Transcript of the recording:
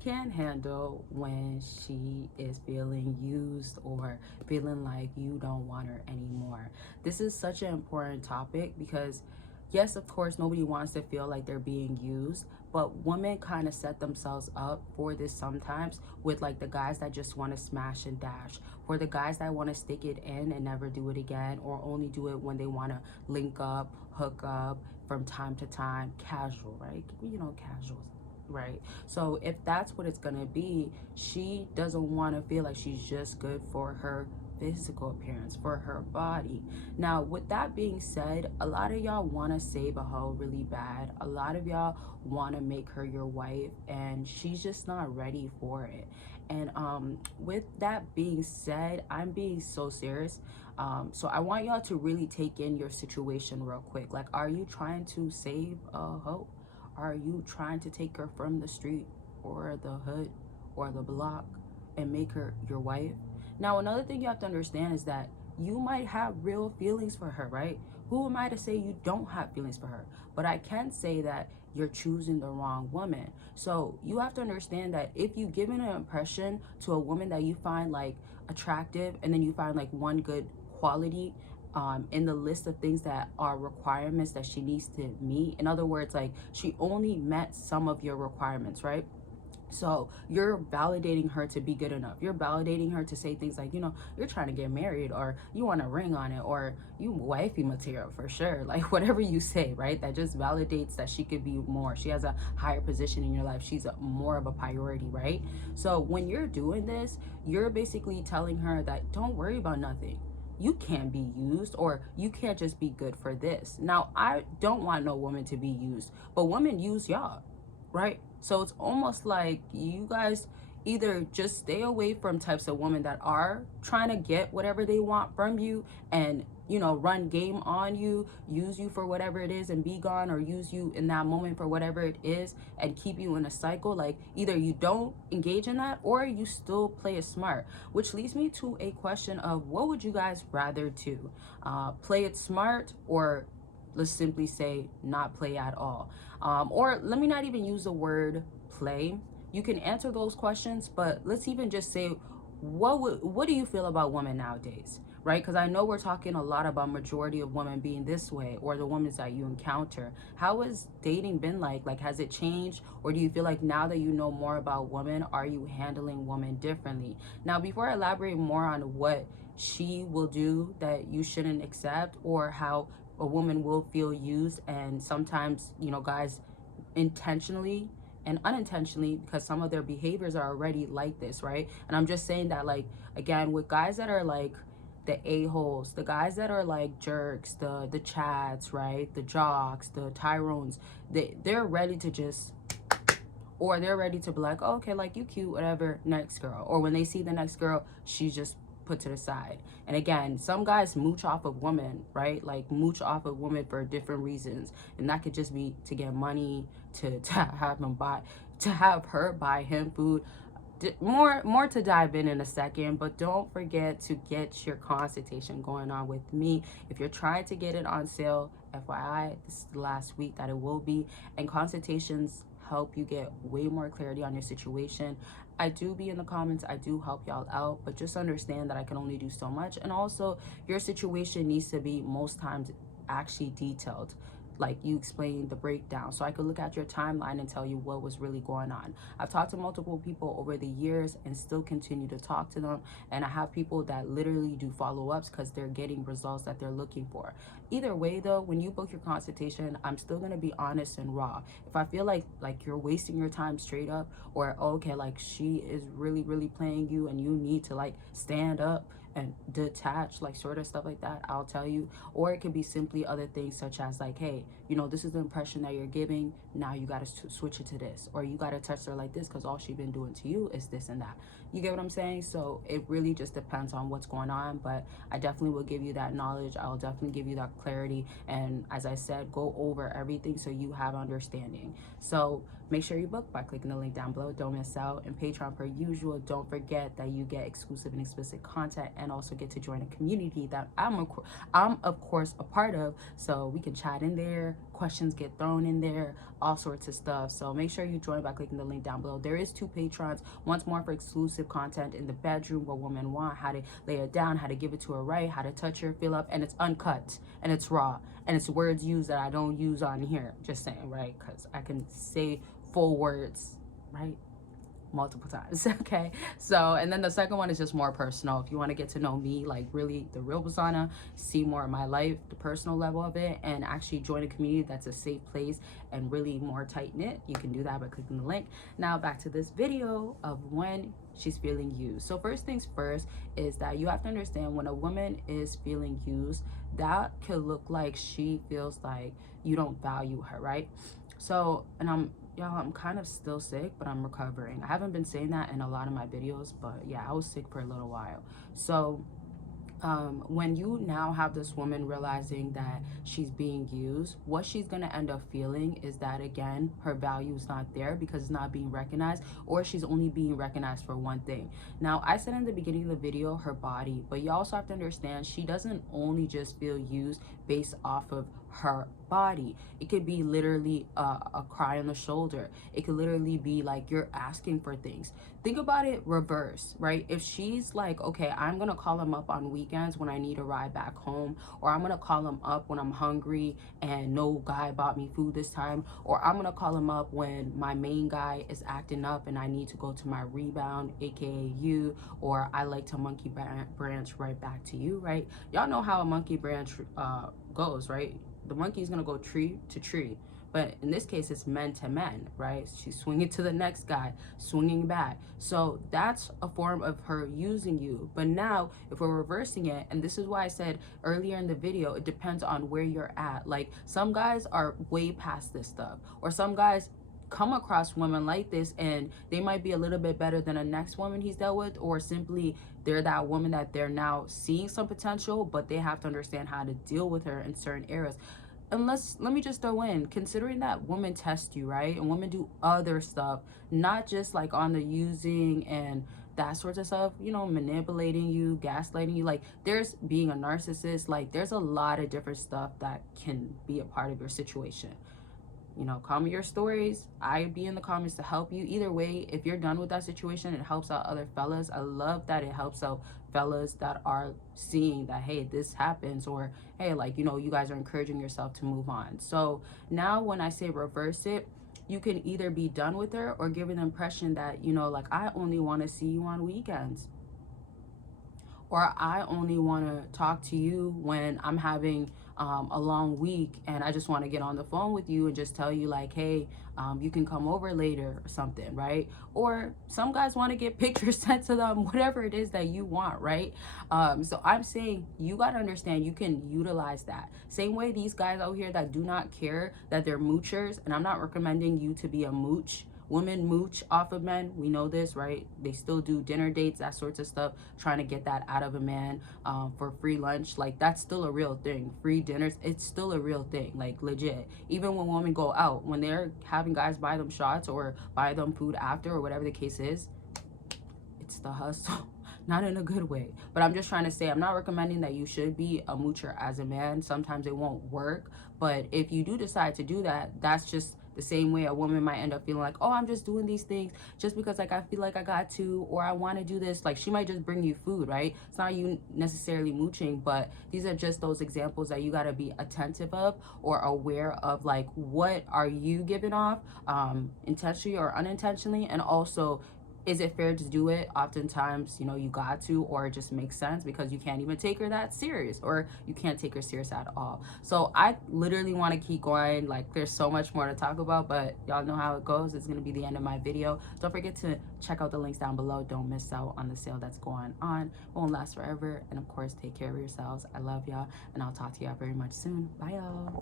Can't handle when she is feeling used or feeling like you don't want her anymore. This is such an important topic because, yes, of course, nobody wants to feel like they're being used, but women kind of set themselves up for this sometimes with like the guys that just want to smash and dash, for the guys that want to stick it in and never do it again, or only do it when they want to link up, hook up from time to time, casual, right? You know, casuals, right? So if that's what it's gonna be, she doesn't want to feel like she's just good for her physical appearance, for her body. Now, with that being said, a lot of y'all want to save a hoe really bad. A lot of y'all want to make her your wife, and she's just not ready for it. And with that being said, I'm being so serious. So I want y'all to really take in your situation real quick. Like, are you trying to save a hoe? Are you trying to take her from the street or the hood or the block and make her your wife? Now, another thing you have to understand is that you might have real feelings for her, right? Who am I to say you don't have feelings for her? But I can say that you're choosing the wrong woman. So you have to understand that if you give an impression to a woman that you find like attractive, and then you find like one good quality in the list of things that are requirements that she needs to meet. In other words, like she only met some of your requirements, right? So you're validating her to be good enough. You're validating her to say things like, you know, you're trying to get married, or you want a ring on it, or you wifey material for sure. Like whatever you say, right? That just validates that she could be more. She has a higher position in your life. She's more of a priority, right? So when you're doing this, you're basically telling her that don't worry about nothing. You can't be used, or you can't just be good for this. Now, I don't want no woman to be used, but women use y'all, right? So it's almost like you guys either just stay away from types of women that are trying to get whatever they want from you and, you know, run game on you, use you for whatever it is and be gone, or use you in that moment for whatever it is and keep you in a cycle. Like either you don't engage in that or you still play it smart, which leads me to a question of what would you guys rather do? Play it smart, or let's simply say not play at all? Or let me not even use the word play. You can answer those questions, but let's even just say, what do you feel about women nowadays, right? Because I know we're talking a lot about majority of women being this way, or the women that you encounter. How has dating been like? Like, has it changed, or do you feel like now that you know more about women, are you handling women differently? Now, before I elaborate more on what she will do that you shouldn't accept, or how a woman will feel used, and sometimes, you know, guys intentionally and unintentionally, because some of their behaviors are already like this, right? And I'm just saying that, like, again, with guys that are like the a-holes, the guys that are like jerks, the chads, right, the jocks, the tyrones, they're ready to just, or they're ready to be like, oh, okay, like you cute, whatever, next girl. Or when they see the next girl, she's just put to the side. And again, some guys mooch off of women, right? Like mooch off of women for different reasons. And that could just be to get money, to have him buy, to have her buy him food. More to dive in a second, but don't forget to get your consultation going on with me. If you're trying to get it on sale, FYI, this is the last week that it will be. And consultations help you get way more clarity on your situation. I do be in the comments, I do help y'all out, but just understand that I can only do so much. And also, your situation needs to be most times actually detailed, like you explain the breakdown, so I could look at your timeline and tell you what was really going on. I've talked to multiple people over the years and still continue to talk to them, and I have people that literally do follow-ups because they're getting results that they're looking for. Either way though, when you book your consultation, I'm still going to be honest and raw. If I feel like you're wasting your time straight up, or okay, like she is really playing you and you need to like stand up and detach, like sort of stuff like that, I'll tell you. Or it could be simply other things such as like, hey, you know, this is the impression that you're giving, now you got to switch it to this, or you got to touch her like this because all she's been doing to you is this and that. You get what I'm saying? So it really just depends on what's going on, but I definitely will give you that knowledge. I'll definitely give you that clarity, and as I said, go over everything so you have understanding. So make sure you book by clicking the link down below. Don't miss out. And Patreon, per usual, don't forget that you get exclusive and explicit content, and also get to join a community that I'm of course a part of, so we can chat in there, questions get thrown in there, all sorts of stuff. So make sure you join by clicking the link down below. There is 2 patrons, once more for exclusive content in the bedroom, what women want, how to lay it down, how to give it to her right, how to touch her, feel up, and it's uncut and it's raw and it's words used that I don't use on here, just saying, right? Because I can say full words, right, multiple times. Okay, so and then the second one is just more personal. If you want to get to know me, like really the real Basana, see more of my life, the personal level of it, and actually join a community that's a safe place and really more tight-knit, you can do that by clicking the link. Now back to this video of when she's feeling used. So first things first is that you have to understand when a woman is feeling used, that could look like she feels like you don't value her, right? So, and y'all, I'm kind of still sick, but I'm recovering. I haven't been saying that in a lot of my videos, but yeah, I was sick for a little while. So when you now have this woman realizing that she's being used, what she's going to end up feeling is that, again, her value is not there because it's not being recognized, or she's only being recognized for one thing. Now, I said in the beginning of the video, her body, but you also have to understand she doesn't only just feel used based off of her body. It could be literally a cry on the shoulder. It could literally be like you're asking for things. Think about it reverse, right? If she's like, okay, I'm gonna call him up on weekends when I need a ride back home, or I'm gonna call him up when I'm hungry and no guy bought me food this time, or I'm gonna call him up when my main guy is acting up and I need to go to my rebound, aka you, or I like to monkey branch right back to you, right? Y'all know how a monkey branch goes, right? The monkey is gonna go tree to tree, but in this case it's men to men, right? She's swinging to the next guy, swinging back. So that's a form of her using you. But now if we're reversing it, and this is why I said earlier in the video, it depends on where you're at. Like some guys are way past this stuff, or some guys come across women like this and they might be a little bit better than the next woman he's dealt with, or simply they're that woman that they're now seeing some potential, but they have to understand how to deal with her in certain areas. Unless, let me just throw in, considering that women test you, right? And women do other stuff, not just like on the using and that sort of stuff, you know, manipulating you, gaslighting you. Like there's being a narcissist, like there's a lot of different stuff that can be a part of your situation. You know, call me your stories. I'd be in the comments to help you. Either way, if you're done with that situation, it helps out other fellas. I love that it helps out fellas that are seeing that, hey, this happens, or hey, like, you know, you guys are encouraging yourself to move on. So now when I say reverse it, you can either be done with her or give an impression that, you know, like, I only want to see you on weekends, or I only want to talk to you when I'm having a long week and I just want to get on the phone with you and just tell you like, hey, you can come over later or something, right? Or some guys want to get pictures sent to them, whatever it is that you want, right? So I'm saying you got to understand you can utilize that. Same way these guys out here that do not care that they're moochers, and I'm not recommending you to be a mooch. Women mooch off of men, we know this, right? They still do dinner dates, that sorts of stuff, trying to get that out of a man for free lunch. Like that's still a real thing. Free dinners, it's still a real thing, like legit. Even when women go out, when they're having guys buy them shots or buy them food after or whatever the case is, it's the hustle. Not in a good way, but I'm just trying to say, I'm not recommending that you should be a moocher as a man. Sometimes it won't work, but if you do decide to do that, that's just the same way a woman might end up feeling like, oh, I'm just doing these things just because like I feel like I got to, or I want to do this. Like she might just bring you food, right? It's not you necessarily mooching, but these are just those examples that you got to be attentive of or aware of, like what are you giving off intentionally or unintentionally, and also is it fair to do it? Oftentimes, you know, you got to, or it just makes sense because you can't even take her that serious, or you can't take her serious at all. So I literally want to keep going. Like there's so much more to talk about, but y'all know how it goes. It's going to be the end of my video. Don't forget to check out the links down below. Don't miss out on the sale that's going on. It won't last forever. And of course, take care of yourselves. I love y'all, and I'll talk to y'all very much soon. Bye, y'all.